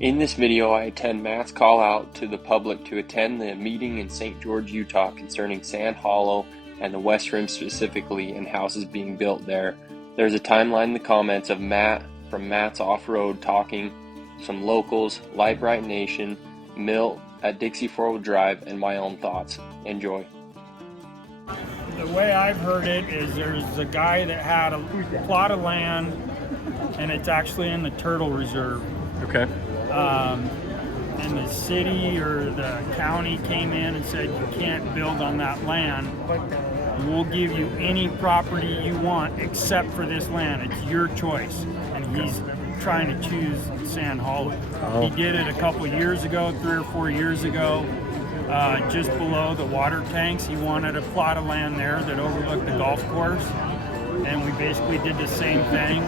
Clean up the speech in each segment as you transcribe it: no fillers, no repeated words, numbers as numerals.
In this video, I attend Matt's call out to the public to attend the meeting in St. George, Utah concerning Sand Hollow and the West Rim specifically and houses being built there. There's a timeline in the comments of Matt from Matt's Off-Road talking, some locals, Light Bright Nation, Milt at Dixie 4-Wheel Drive, and my own thoughts. Enjoy. The way I've heard it is there's a guy that had a plot of land and it's actually in the Turtle Reserve. Okay. And the city or the county came in and said you can't build on that land. We'll give you any property you want except for this land. It's your choice. And he's trying to choose Sand Hollow. He did it a couple years ago, 3 or 4 years ago, just below the water tanks. He wanted a plot of land there that overlooked the golf course. And we basically did the same thing,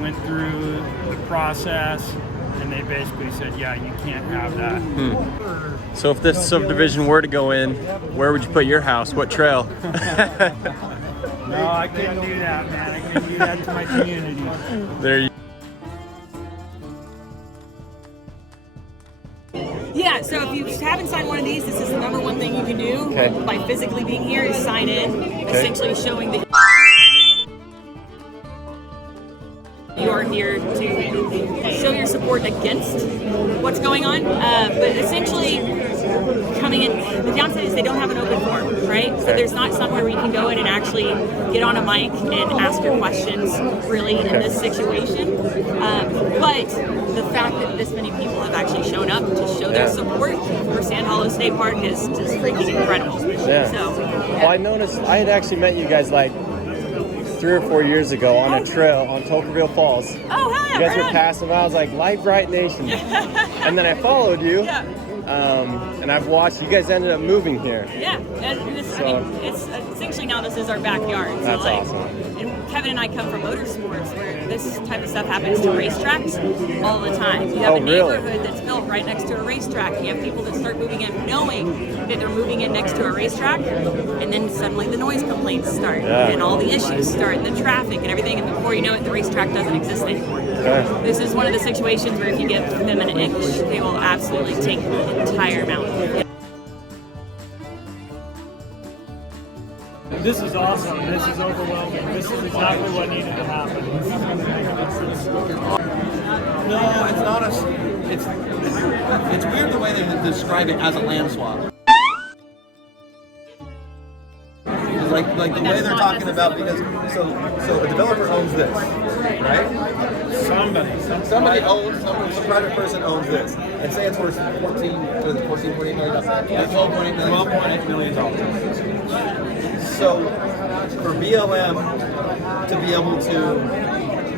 went through the process, and they basically said, yeah, you can't have that. So if this subdivision were to go in, where would you put your house? What trail? No, I couldn't do that, man. I couldn't do that to my community. There you Yeah, so if you haven't signed one of these, this is the number one thing you can do by physically being here is sign in, essentially showing that you are here to show your support against what's going on. But essentially, coming in, the downside is they don't have an open forum, right? So there's not somewhere where you can go in and actually get on a mic and ask your questions, really, in this situation. But the fact that this many people have actually shown up to show their support for Sand Hollow State Park is just freaking incredible. Yeah. So, Well, I noticed I had actually met you guys like 3 or 4 years ago on a trail on Tocqueville Falls. oh, hi, You guys were passing by. I was like, Light Bright Nation. And then I followed you. Yeah. And I've watched. You guys ended up moving here. Yeah, and this, I mean, it's essentially now this is our backyard. So That's like, awesome. And Kevin and I come from motorsports, where this type of stuff happens to racetracks all the time. You have a neighborhood that's built right next to a racetrack. You have people that start moving in knowing that they're moving in next to a racetrack, and then suddenly the noise complaints start, and all the issues start, and the traffic and everything, and before you know it, the racetrack doesn't exist anymore. This is one of the situations where if you give them an inch, they will absolutely take the entire mountain. This is awesome. This is overwhelming. This is exactly what needed to happen. No, it's not a. It's weird the way they describe it as a land swap. Like the way they're talking about, because so a developer owns this, right? Somebody owns, some private person owns this, and say it's worth $14.8 million. $12.8 million. So for BLM to be able to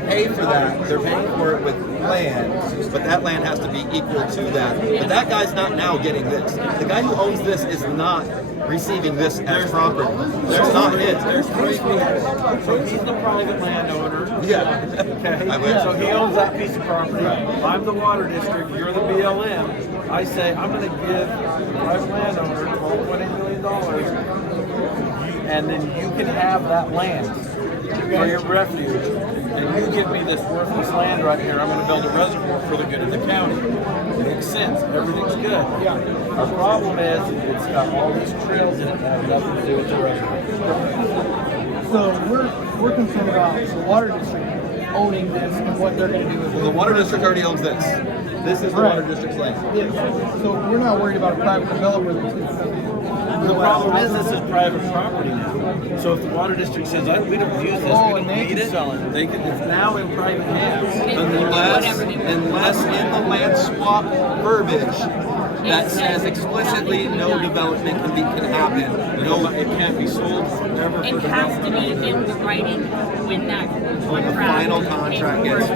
pay for that, they're paying for it with land, but that land has to be equal to that. But that guy's not now getting this. The guy who owns this is not receiving this as property. That's not his. There's 3 people. So he's the private landowner. Yeah. Okay. I would. So he owns that piece of property. I'm the water district. You're the BLM. I say I'm going to give the private landowner $12.8 million, and then you can have that land for your refuge. And you give me this worthless land right here. I'm going to build a reservoir for the good of the county. It makes sense. Everything's good. Our problem is it's got all these trails in it that have nothing to do with the reservoir. So we're concerned about the water district owning this and what they're going to do with it. The water district already owns this. This is the water district's land. Yes. So we're not worried about a private developer that's going to come in. The problem is this is private property now. So if the water district says, we don't use this, we don't need it, it's now in private hands. Unless in the land swap verbiage that says explicitly no development can happen. No, it can't be sold forever. It has to be in the writing when that When the final contract gets,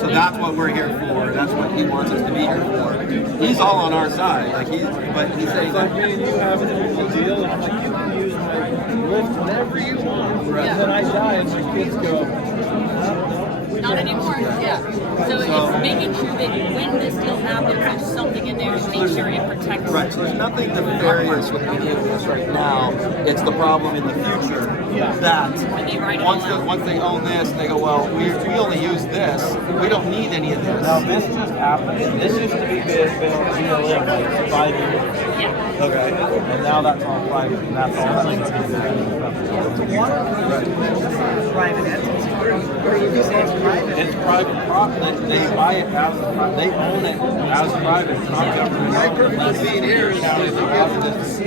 so that's what we're here for. That's what he wants us to be here for. He's all on our side, but he's saying it's like me and you having a deal, and I'm like, you can use my lift whenever you want. And then I die, and my kids go, Not anymore. Yeah. So it's making sure that when this deal happens, there's something in there to make sure it protects. Right. So there's nothing nefarious with any of this right now. It's the problem in the future that once they own this, they go, well, we only use this. We don't need any of this. Now this just happened. This used to be built BLM like 5 years ago. Yeah. Okay. And now that's all private. And that's all that's Private entity. What do you say it's private? It's private property. They buy it as they own it as private. It's not government. My purpose of being here is to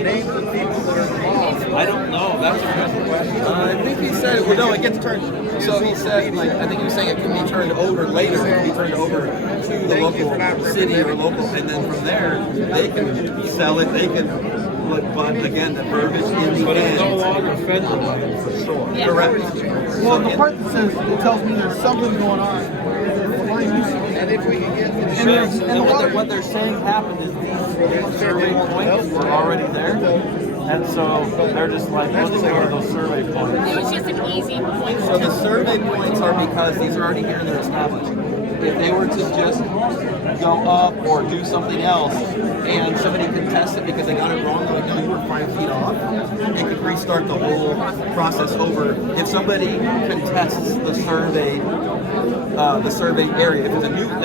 name the people that are involved. I don't know. That's a good question. I think he said, well, no, it gets turned. So he said, like, I think he was saying it can be turned over later. It can be turned over to the local city or local, and then from there they can sell it. They can, but again, the verbiage in the But it's no end. longer federal land for sure. Yeah. Correct. Well, the part that says it tells me there's something going on. And if we can get the And sheriff's What they're saying happened is these survey points were already there. And so they're just like, let's take one of those survey points. It was just an easy point. So the survey points are because these are already here and they're established. If they were to just go up or do something else and somebody contests it because they got it wrong, they're like, no, you were 5 feet off, it could restart the whole process over. If somebody contests the survey area, if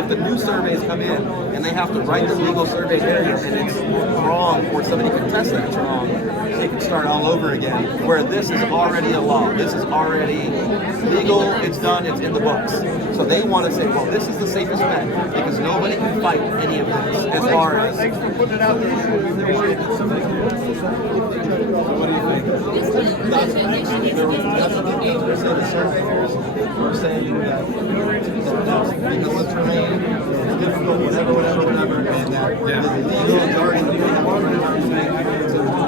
the new surveys come in and they have to write the legal survey area and it's wrong or somebody contests that it's wrong, they can start all over again. Where this is already a law, this is already legal, it's done, it's in the books. So they want to say, well, this is the safest bet because nobody can fight any of this as far as. Thanks for putting it out there. What do you think? That's what the surveyors were saying that because of terrain, it's difficult, whatever, and that the legal majority of the to make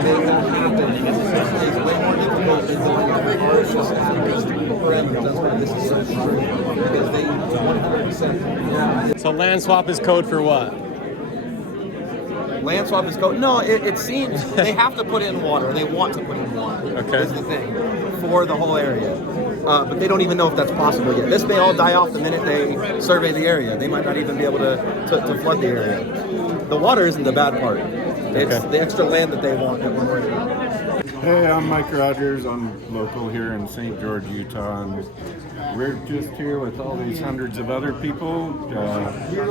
that happen is way more difficult than going over commercial parameters. That's why this is so true because they 100%. So land swap is code for what? Land swap is code. No, it seems they have to put in water. They want to put in water. Okay. Is the thing for the whole area. But they don't even know if that's possible yet. This may all die off the minute they survey the area. They might not even be able to flood the area. The water isn't the bad part. It's the extra land that they want that we're worried about. Hey, I'm Mike Rogers. I'm local here in St. George, Utah, and we're just here with all these hundreds of other people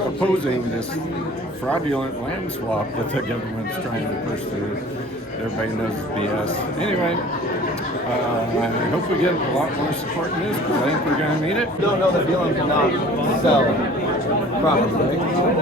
opposing this fraudulent land swap that the government's trying to push through. Everybody knows it's BS. Anyway, I hope we get a lot more support in this, because I think we're going to need it. Don't know that BLM cannot sell property,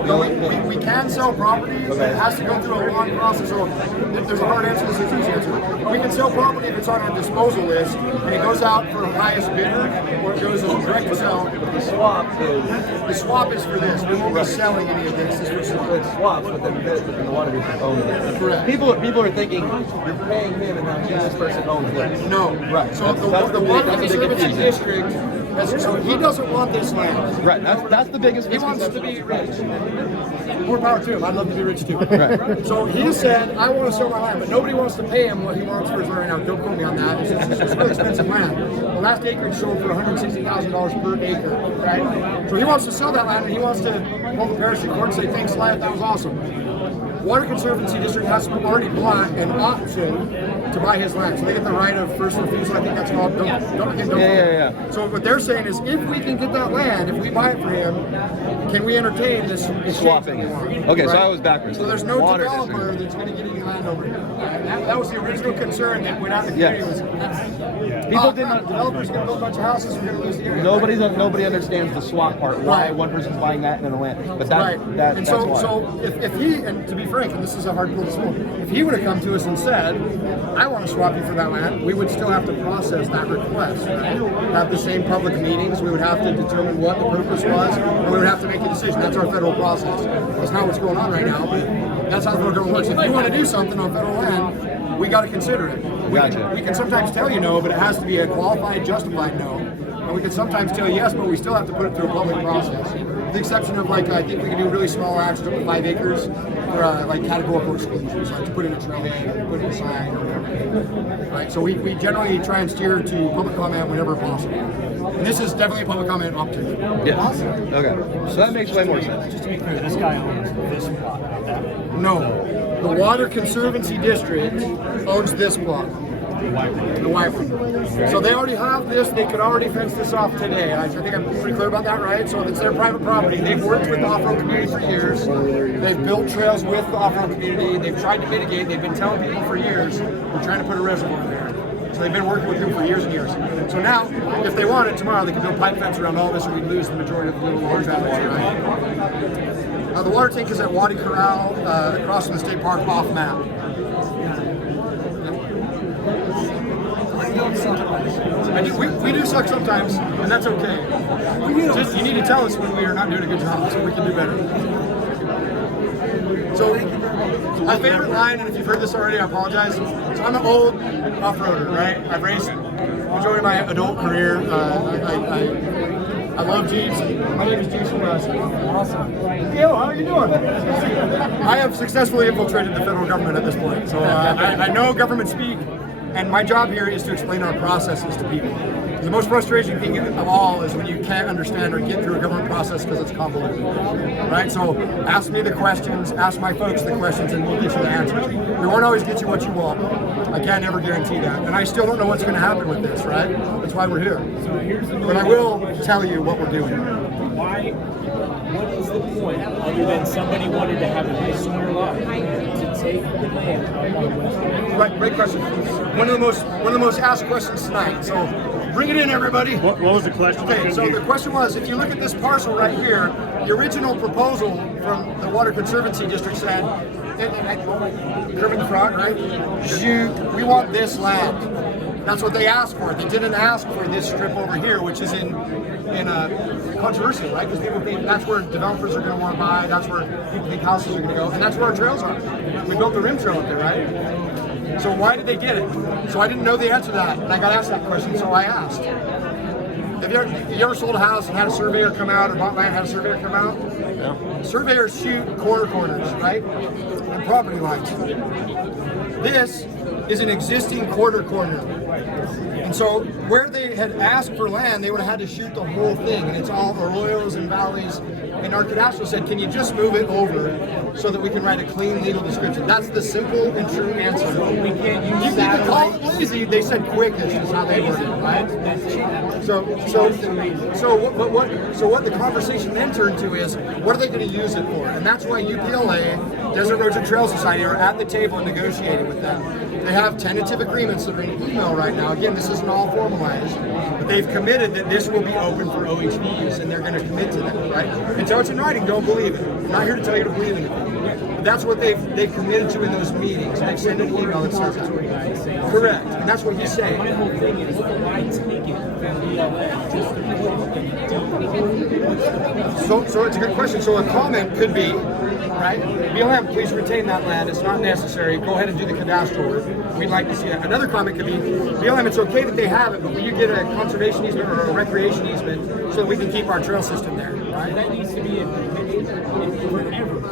right? We can sell property. It has to go through a long process. So if there's a hard answer, this is an easy answer. We can sell property if it's on our disposal list and it goes out for the highest bidder, or it goes as a direct sell. The swap is For this, we won't be selling any of this. This was it's swaps, but then the water district owns it. Correct. People are thinking you're paying him and now this person owns this. no. Right. So the Water Conservancy District, so he doesn't want this land. Right. That's the biggest. He wants to be rich. More power to him. I'd love to be rich too. Right. So he said, I want to sell my land, but nobody wants to pay him what he wants for his land. Now, don't quote me on that. It's really expensive land. The last acreage sold for $160,000 per acre, right? So he wants to sell that land, and he wants to hold the parish in court and say, thanks, land, that was awesome. Water Conservancy District has already bought an option to buy his land. So they get the right of first refusal, I think that's called. Yeah. So what they're saying is, if we can get that land, if we buy it for him, can we entertain this Swapping it. Okay, so I was backwards. So there's no Water developer district. that's going to get any land over here. That was the original concern that went out in the Yes. community. People did not. Developers going to build a bunch of houses, we're going to lose the area. Nobody understands the swap part. Why Right. one person's buying that and then the land. But that, Right. that And that's so, why. so if he, and to be frank, and this is a hard pill to swallow, if he would have come to us and said, I want to swap you for that land, we would still have to process that request, right? Have the same public meetings, we would have to determine what the purpose was, and we would have to make a decision. That's our federal process. That's not what's going on right now, but that's how the federal government works. If you want to do something on federal land, we got to consider it. Gotcha. We can sometimes tell you no, but it has to be a qualified, justified no. And we can sometimes tell yes, but we still have to put it through a public process. the exception of like, I think we can do really small actions up to 5 acres for like categorical exclusions, like to put in a trailhead, put in a sign, or whatever. Right, so we generally try and steer to public comment whenever possible. And this is definitely a public comment opportunity. Yeah. Okay. So that makes way more sense. Just to be clear, this guy owns this plot, not that one. No, the Water Conservancy District owns this plot. The white one. So they already have this. They could already fence this off today. I think I'm pretty clear about that, right? So it's their private property. They've worked with the off-road community for years. They've built trails with the off-road community. They've tried to mitigate. They've been telling people for years, we're trying to put a reservoir there. So they've been working with them for years and years. So now, if they want it, tomorrow they can build pipe fence around all this, and we lose the majority of the little water traffic, right? The water tank is at Wadi Corral, across from the state park, off map. We do suck sometimes, and that's okay. Just, you need to tell us when we are not doing a good job so we can do better. So, my favorite line, and if you've heard this already, I apologize. So I'm an old off-roader, right? I've raced majority of my adult career. I love Jeeps. My name is Jason Russ. Awesome. Yo, how are you doing? I have successfully infiltrated the federal government at this point. So I know government speak. And my job here is to explain our processes to people. The most frustrating thing of all is when you can't understand or get through a government process because it's convoluted, right? So ask me the questions, ask my folks the questions, and we'll get you the answers. We won't always get you what you want. I can't ever guarantee that. And I still don't know what's going to happen with this, right? That's why we're here. But I will tell you what we're doing. What is the point, other than somebody wanted to have a nice summer lot, to take the land out on West End? Right, great question. One of the most asked questions tonight. So bring it in, everybody. What was the question? Okay, so the question was, if you look at this parcel right here, the original proposal from the Water Conservancy District said, Kermit the Frog, right? We want this land. That's what they asked for. They didn't ask for this strip over here, which is in controversial, right? Because people think that's where developers are going to want to buy, that's where people think houses are going to go, and that's where our trails are. We built the rim trail up there, right? So why did they get it? So I didn't know the answer to that, and I got asked that question, so I asked. Have you ever sold a house and had a surveyor come out, or bought land and had a surveyor come out? Yeah. Surveyors shoot corners, right? And property lines. This is an existing corner. And so where they had asked for land, they would have had to shoot the whole thing. And it's all arroyos and valleys. And our cadastral said, can you just move it over so that we can write a clean legal description? That's the simple and true answer. We can't use that. You can call it lazy. They said quickish is how they worded it, right? So what the conversation then turned to is, what are they going to use it for? And that's why UPLA, Desert Roads and Trail Society, are at the table negotiating with them. They have tentative agreements that are in email right now. Again, this isn't all formalized, but they've committed that this will be open for OHV use, and they're going to commit to that, right? Until it's in writing, don't believe it. I'm not here to tell you to believe in it. But that's what they've committed to in those meetings. They send an email that says that. Correct, and that's what he's saying. My whole thing is, why take it from BLM just to So it's a good question. So a comment could be, right? BLM, please retain that land. It's not necessary. Go ahead and do the cadastral work. We'd like to see that. Another comment could be, BLM, it's okay that they have it, but will you get a conservation easement or a recreation easement so that we can keep our trail system there, right? That needs to be in forever.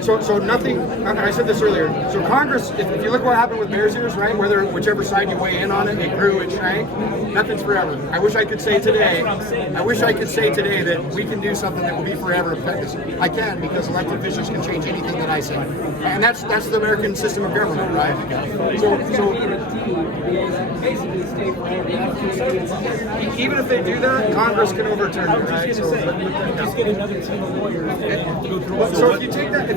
So nothing, and I said this earlier, so Congress, if you look what happened with Bears Ears, right, whichever side you weigh in on it, it grew, it shrank, nothing's forever. I wish I could say today that we can do something that will be forever effective. I can, because elected officials can change anything that I say. And that's the American system of government, right? So even if they do that, Congress can overturn it, right? Just get another team of lawyers and go through it. So if you take that,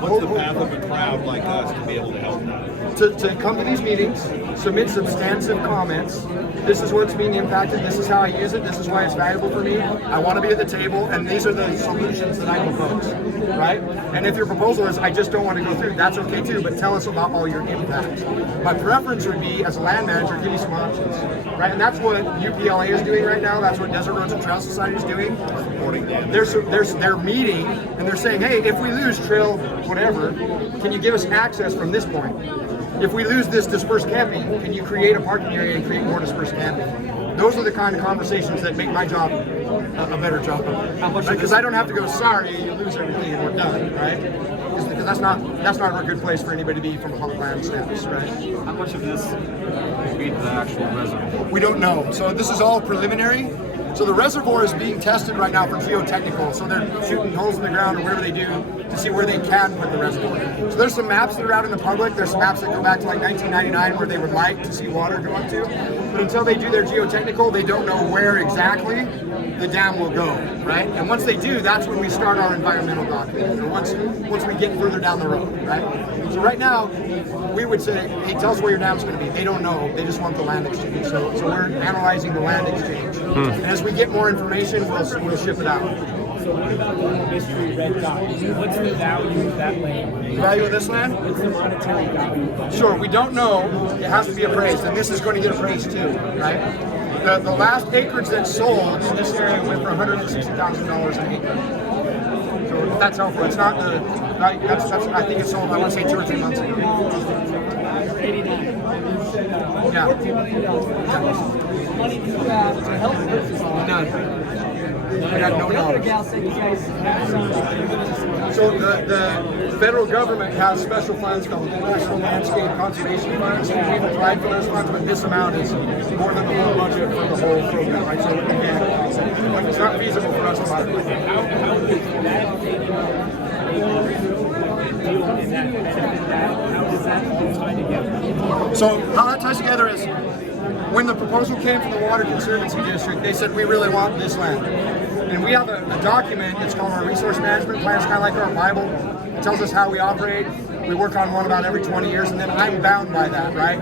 what's the path of a crowd like us to be able to help that? To come to these meetings, submit substantive comments. This is what's being impacted. This is how I use it. This is why it's valuable for me. I want to be at the table, and these are the solutions that I propose, right? And if your proposal is, I just don't want to go through, that's okay too, but tell us about all your impacts. My preference would be, as a land manager, give you some options, right? And that's what UPLA is doing right now. That's what Desert Roads and Trail Society is doing. They're meeting, and they're saying, hey, if we lose trail whatever, can you give us access from this point? If we lose this dispersed camping, can you create a parking area and create more dispersed camping? Those are the kind of conversations that make my job a better job of it. Because I don't have to go, sorry, you lose everything and we're done, right? Because that's not a good place for anybody to be from a public land status, right? How much of this will be the actual reservoir? We don't know. So this is all preliminary. So the reservoir is being tested right now for geotechnical. So they're shooting holes in the ground or whatever they do to see where they can put the reservoir. So there's some maps that are out in the public. There's some maps that go back to like 1999 where they would like to see water go up to. But until they do their geotechnical, they don't know where exactly the dam will go, right? And once they do, that's when we start our environmental document. Or once we get further down the road, right? So right now, we would say, hey, tell us where your dam's going to be. They don't know. They just want the land exchange. So we're analyzing the land exchange. And as we get more information, we'll ship it out. So what about the mystery red dot? What's the value of that land? The value of this land? What's the monetary value? Sure, we don't know. It has to be appraised, and this is going to get appraised too, right? The last acreage that sold in this area went for $160,000 an acre. So if that's helpful. It's not the. That's I think it sold. I want to say 2 or 3 months ago. 89. Yeah. Money to help purchase land. None. I got no knowledge. So the federal government has special funds called National Landscape Conservation Funds. We've applied for those funds, but this amount is more than the whole budget for the whole program, right? So again, it's not feasible for us to buy it. How does that deal in that benefit that? How does that tie together? So how that ties together is when the proposal came from the Water Conservancy District, they said we really want this land. And we have a document, it's called our Resource Management Plan. It's kind of like our Bible. It tells us how we operate. We work on one about every 20 years, and then I'm bound by that, right?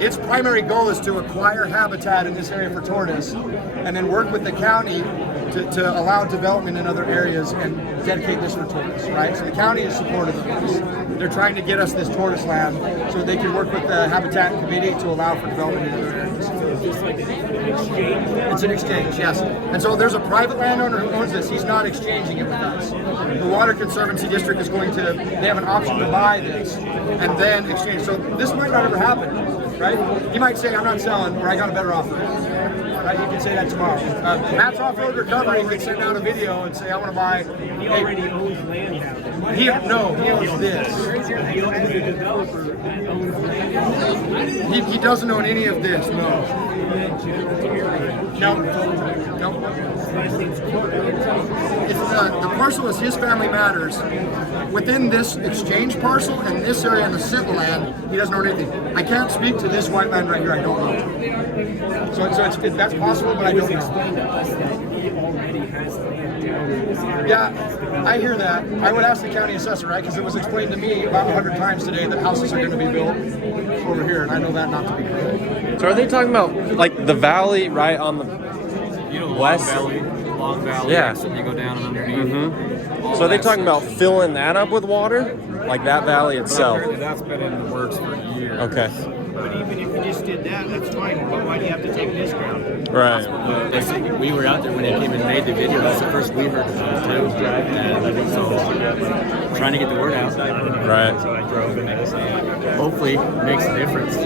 Its primary goal is to acquire habitat in this area for tortoise, and then work with the county to allow development in other areas and dedicate this for tortoise, right? So the county is supportive of this. They're trying to get us this tortoise land so they can work with the Habitat Committee to allow for development in other areas. Just like an exchange? It's an exchange, yes. And so there's a private landowner who owns this. He's not exchanging it with us. The Water Conservancy District is going to, they have an option to buy this and then exchange. So this might not ever happen, right? He might say, I'm not selling, or I got a better offer. Right? You can say that tomorrow. Matt's Off-Road Recovery could send out a video and say, I want to buy. He already owns land now. He owns this. He owns the developer that owns land. He doesn't own any of this, no. No. It's the parcel is his family matters. Within this exchange parcel and this area and the civil land, he doesn't own anything. I can't speak to this white land right here. I don't know. So that's possible, but I don't know. Explain to us that he already has land down in this area. Yeah, I hear that. I would ask the county assessor, right? Because it was explained to me about 100 times today that houses are going to be built over here, and I know that not to be correct. So are they talking about like the valley right on the west? Long Valley. Yeah. So you go down and underneath. Mm-hmm. So are they talking about filling that up with water? Like that valley itself? That's been in the works for years. Okay. But even if you just did that, that's fine. But why do you have to take this ground? Right. We were out there when it came and made the video. That's the first we heard of it too. And so trying to get the word out. Right. So I drove and hopefully makes a difference.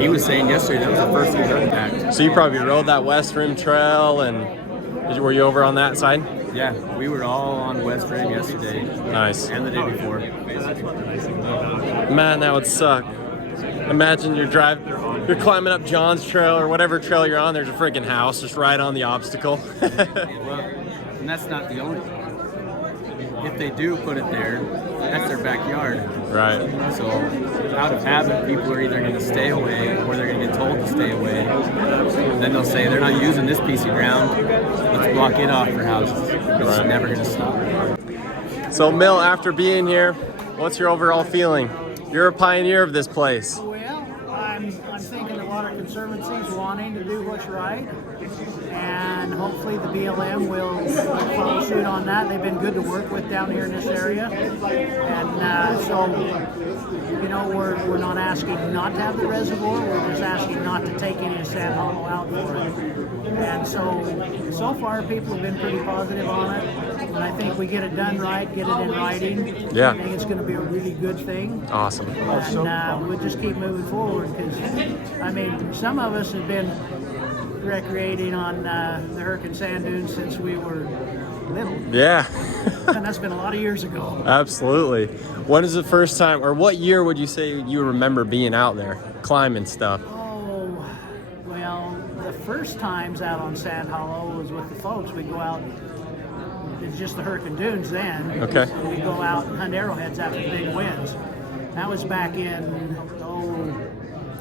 He was saying yesterday that was the first he heard back. So you probably rode that West Rim Trail, and were you over on that side? Yeah, we were all on West Rim yesterday. Nice. And the day before. Man, that would suck. Imagine you're climbing up John's Trail or whatever trail you're on, there's a freaking house just right on the obstacle. Well, and that's not the only. If they do put it there, that's their backyard. Right. So out of habit, people are either going to stay away or they're going to get told to stay away. Then they'll say they're not using this piece of ground. Let's block it off for houses. It's never going to stop. So, Mill, after being here, what's your overall feeling? You're a pioneer of this place. Well, I'm thinking the Water Conservancy is wanting to do what's right, and hopefully the BLM will follow suit on that. They've been good to work with down here in this area, and so you know we're not asking not to have the reservoir. We're just asking not to take any of Sand Hollow out for it. And so far people have been pretty positive on it, and I think we get it done right, get it in writing. Yeah. I think it's going to be a really good thing. Awesome. And we'll just keep moving forward because, I mean, some of us have been recreating on the Hurricane Sand Dunes since we were little. Yeah. And that's been a lot of years ago. Absolutely. When is the first time, or what year would you say you remember being out there, climbing stuff? Oh, well, the first times out on Sand Hollow was with the folks. We'd go out, it's just the Hurricane Dunes then. Okay. So we'd go out and hunt arrowheads after the big winds. That was back in,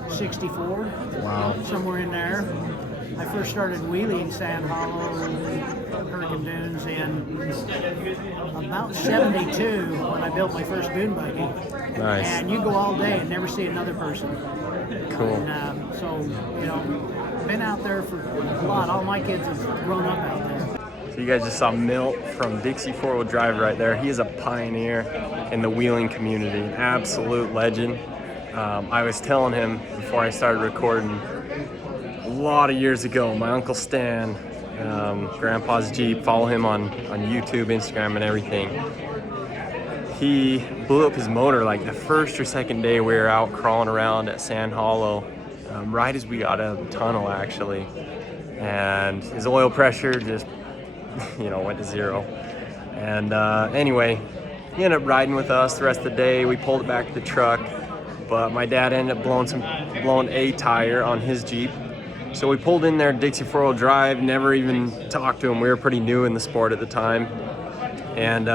64. Wow. Somewhere in there. I first started wheeling Sand Hollow, Hurricane Dunes in about 72 when I built my first dune buggy. Nice. And you go all day and never see another person. Cool. And so, you know, been out there for a lot. All my kids have grown up out there. So you guys just saw Milt from Dixie 4-Wheel Drive right there. He is a pioneer in the wheeling community, an absolute legend. I was telling him before I started recording, a lot of years ago, my Uncle Stan, Grandpa's Jeep, follow him on YouTube, Instagram, and everything. He blew up his motor like the first or second day we were out crawling around at Sand Hollow, right as we got out of the tunnel actually. And his oil pressure just, went to zero. And anyway, he ended up riding with us the rest of the day. We pulled it back to the truck, but my dad ended up blowing a tire on his Jeep. So we pulled in there, Dixie 4-Wheel Drive, never even talked to him. We were pretty new in the sport at the time. And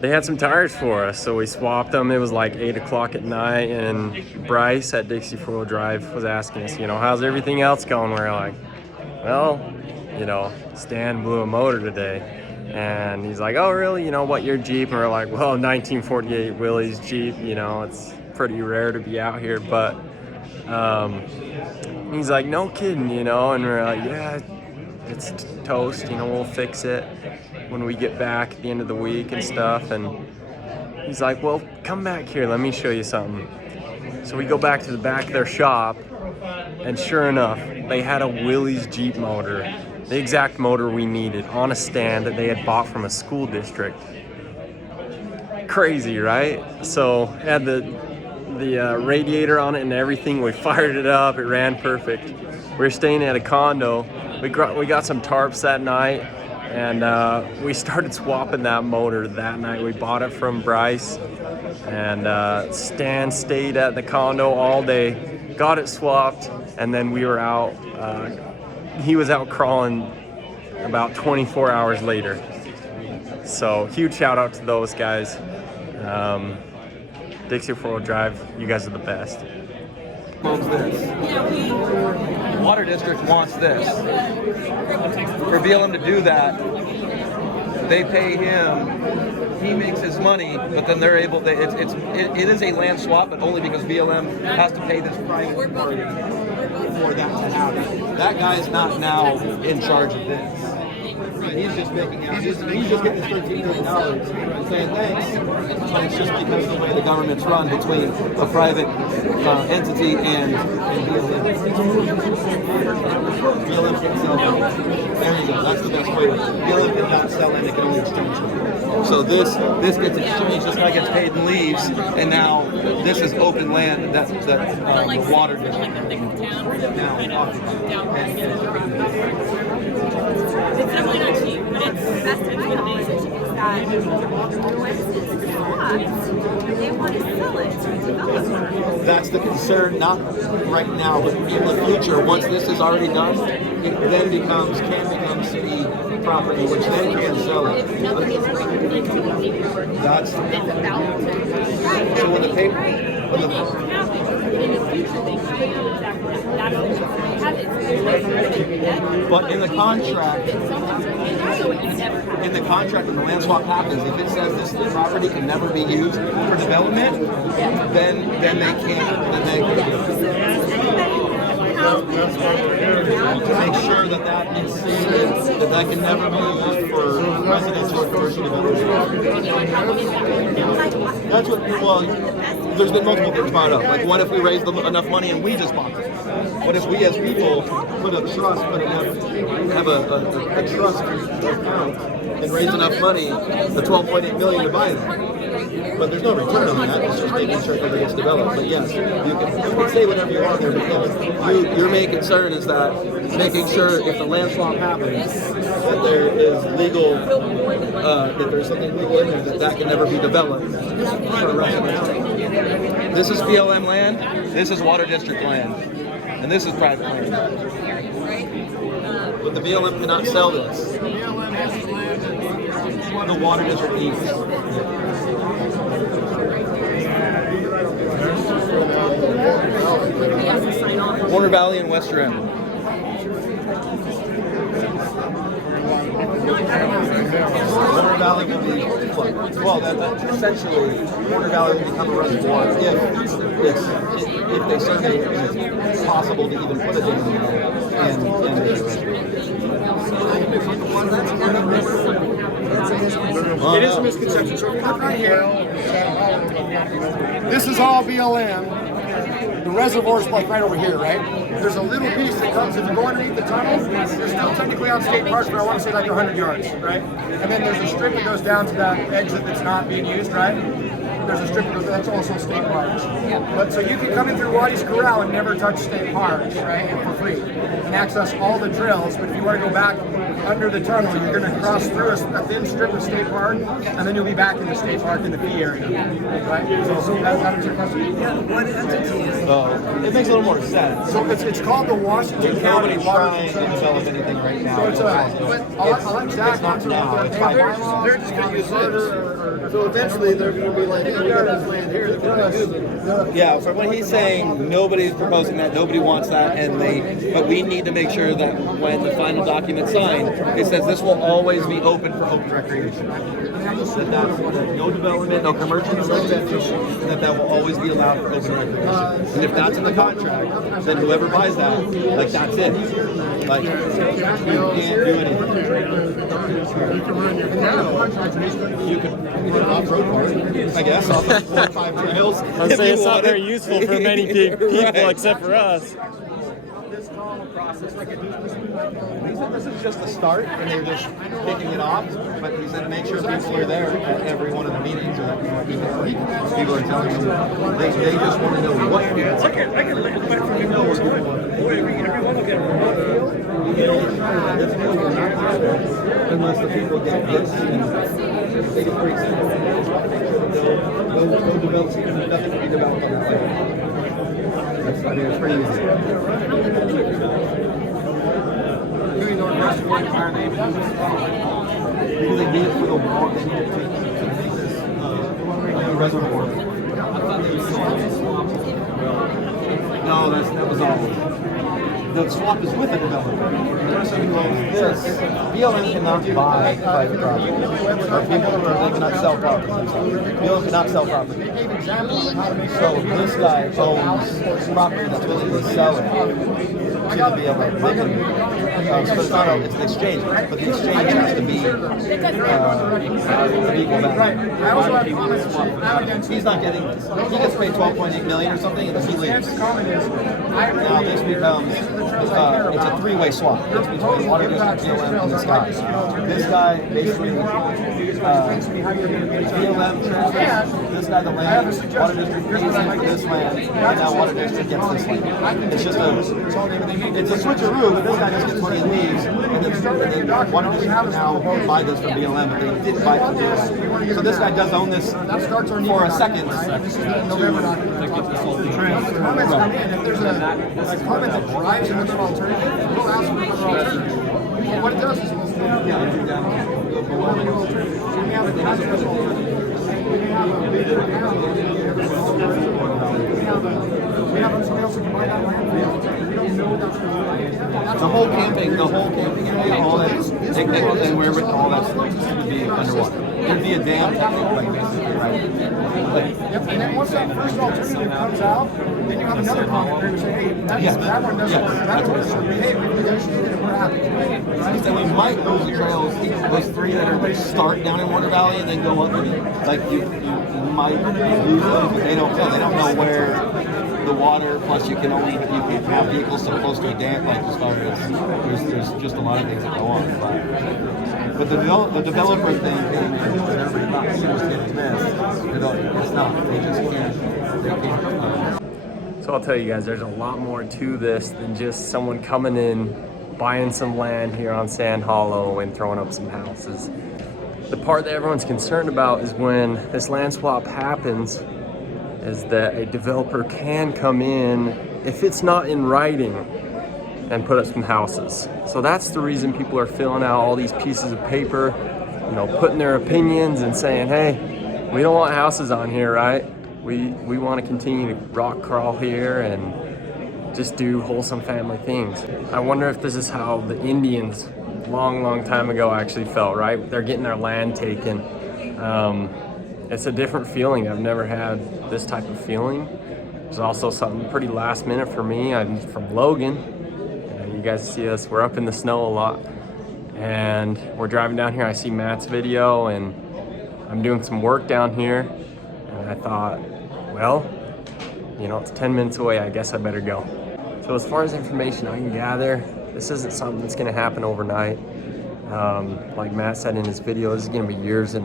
they had some tires for us, so we swapped them. It was like 8 o'clock at night, and Bryce at Dixie 4-Wheel Drive was asking us, how's everything else going? We're like, well, Stan blew a motor today. And he's like, oh, really? What, your Jeep? And we're like, well, 1948 Willie's Jeep, it's pretty rare to be out here, but he's like, no kidding, and we're like, yeah, it's toast, we'll fix it when we get back at the end of the week and stuff. And he's like, well, come back here, let me show you something. So we go back to the back of their shop, and sure enough, they had a Willie's Jeep motor, the exact motor we needed, on a stand that they had bought from a school district. Crazy, right? So it had the radiator on it and everything. We fired it up, it ran perfect. We were staying at a condo. We got some tarps that night, and we started swapping that motor that night. We bought it from Bryce, and Stan stayed at the condo all day, got it swapped, and then we were out. He was out crawling about 24 hours later. So huge shout out to those guys. Dixie 4-Wheel Drive, you guys are the best. Water District wants this. For BLM to do that, they pay him, he makes his money, but then they're able to, it is a land swap, but only because BLM has to pay this private party for that to happen. That guy's not now in charge of this. He's just making out, he's just getting his $13 million and saying thanks, but it's just because of the way the government's run between a private entity and BLM. BLM can sell land. There you go, that's the best way. BLM cannot sell land, they can only exchange land. So this gets exchanged, this guy gets paid and leaves, and now this is open land that the water district now occupies. It's definitely not cheap, but that's what it is. They want to sell it to a developer. That's the concern, not right now, but in the future, once this is already done, it then can become city property, which then can sell it. That's so when the paper. In the future, they can know exactly But in the contract, when the land swap happens, if it says this property can never be used for development, then they can't. To make sure that is seen, that can never be used for residential or commercial development. That's what. Well, there's been multiple things brought up. Like, what if we raised enough money and we just bought it? What if we as people put a trust, have a trust account and raise enough money, the 12.8 million to buy them? But there's no return on that. It's just making sure that it gets developed. But yes, you can say whatever you want there. But your main concern is that making sure if the land swap happens, that there is legal, that there's something legal in there that can never be developed for residential. This is BLM land. This is Water District land, and this is private land. But the BLM cannot sell this. The Water District needs. Warner Valley and West Rim. Warner Valley will be well. That essentially Warner Valley will become a reservoir if they survey it and it's possible to even put a dam It is a misconception. So if you look right here, this is all BLM. The reservoir is like right over here, right? There's a little piece that comes, if you go underneath the tunnel, you're still technically on state park, but I want to say like 100 yards, right? And then there's a strip that goes down to that exit that's not being used, right? There's a strip that goes, that's also state parks. But so you can come in through Waddy's Corral and never touch state parks, right? And for free. And access all the trails, but if you want to go back under the tunnel, you're going to cross through a thin strip of state park, and then you'll be back in the state park in the P area, right? So that answers your question? Yeah, what entity is it? It makes a little more sense. So it's called the Washington County Water trying to develop anything right now. So it's I'll let Zach answer that. They're just going to use this. So eventually they're going to be like, hey, we got this land here. They're going to use it. Yeah, for when he's saying nobody's proposing that, nobody wants that, but we need to make sure that when the final document's signed, it says this will always be open for open recreation. That no development, no commercial, no residential, that will always be allowed for open recreation. And if that's in the contract, then whoever buys that, like that's it. Like you can't do anything. You can run an off-road park, I guess, off of 4 or 5 trails. I'd say it's not very useful for many people except for us. He said this is just the start, and they're just kicking it off. But he said make sure people are there at every one of the meetings, or that people are telling them they just want to know what. I can look at that from everyone will get unless the people get this, and they get pretty simple. They'll develop nothing to be developed on that land. I mean, it's pretty easy. They need it for the wall. They need it to keep this reservoir. No, that was all. The swap is with the developer. This BLM cannot buy private property. They cannot sell property. BLM cannot sell property. So this guy owns property that's willing to sell it to the BLM. So it's an exchange, but the exchange has to be equal value. He's not getting this. He gets paid 12.8 million or something, and he leaves. Now this becomes it's a three-way swap. It's between Water District, BLM, and this guy. This guy basically BLM transfers this guy the land. Water District pays him for this land, and now Water District gets this land. It's just it's a switcheroo, but this guy just gets money and leaves, and then Water District now buy this from BLM, but they didn't buy it from BLM. So this guy does own this for a second. This is the November document. Comments come in. If there's a comment that drives another alternative, we'll ask for another alternative. And what it does is we have a contract. We have somebody else who can buy that land for you. We don't know that's the whole camping area, all that, and wherever all that would be underwater. There'd be a dam technically, basically, right? And then once that first alternative comes out, then you have another contractor who say, hey, that one doesn't work. That one doesn't work. Hey, we negotiated and we're happy. He said we might lose the trails, those three that are start down in Water Valley and then go up. And like you might lose them, but they don't know where the water. Plus, you can have vehicles so close to a dam. Like as far as there's just a lot of things that go on. But the developer thing, everybody thought he was getting this. It's not. They just can't. So I'll tell you guys, there's a lot more to this than just someone coming in, buying some land here on Sand Hollow and throwing up some houses. The part that everyone's concerned about is when this land swap happens, is that a developer can come in, if it's not in writing, and put up some houses. So that's the reason people are filling out all these pieces of paper, you know, putting their opinions and saying, hey, we don't want houses on here, right? We want to continue to rock crawl here and just do wholesome family things. I wonder if this is how the Indians long time ago actually felt, right? They're getting their land taken. It's a different feeling. I've never had this type of feeling. It's also something pretty last minute for me. I'm from Logan. You guys see us, we're up in the snow a lot. And we're driving down here, I see Matt's video and I'm doing some work down here. And I thought, well, you know, it's 10 minutes away, I guess I better go. So as far as information I can gather, this isn't something that's gonna happen overnight. Like Matt said in his video, this is gonna be years in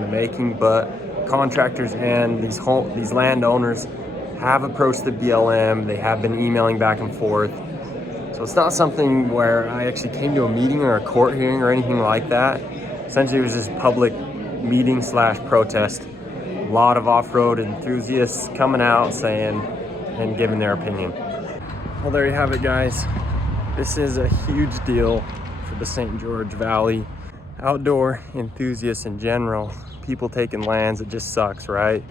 the making, but contractors and these landowners have approached the BLM. They have been emailing back and forth. So it's not something where I actually came to a meeting or a court hearing or anything like that. Essentially it was just public meeting / protest. A lot of off-road enthusiasts coming out saying and giving their opinion. Well, there you have it, guys. This is a huge deal for the St. George Valley outdoor enthusiasts in general. People taking lands, it just sucks, right?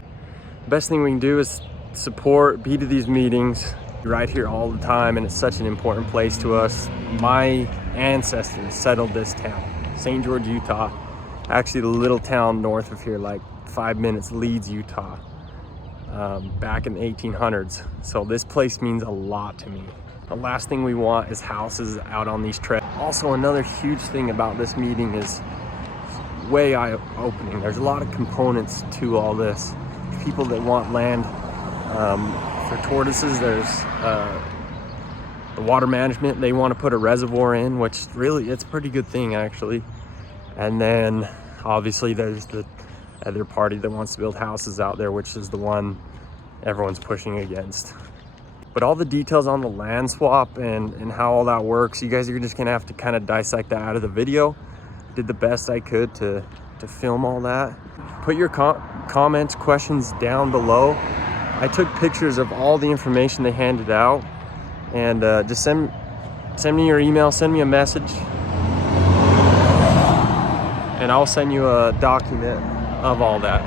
The best thing we can do is support, be to these meetings. Right here all the time, and it's such an important place to us. My ancestors settled this town, St. George, Utah. Actually, the little town north of here, like 5 minutes, Leeds, Utah, back in the 1800s. So this place means a lot to me. The last thing we want is houses out on these trails. Also, another huge thing about this meeting is way eye-opening. There's a lot of components to all this. People that want land for tortoises, there's the water management. They want to put a reservoir in, which really, it's a pretty good thing actually. And then obviously there's the other party that wants to build houses out there, which is the one everyone's pushing against. But all the details on the land swap and how all that works, you guys are just gonna have to kind of dissect that out of the video. Did the best I could to film all that. Put your comments, questions down below. I took pictures of all the information they handed out, and just send me your email, send me a message, and I'll send you a document of all that.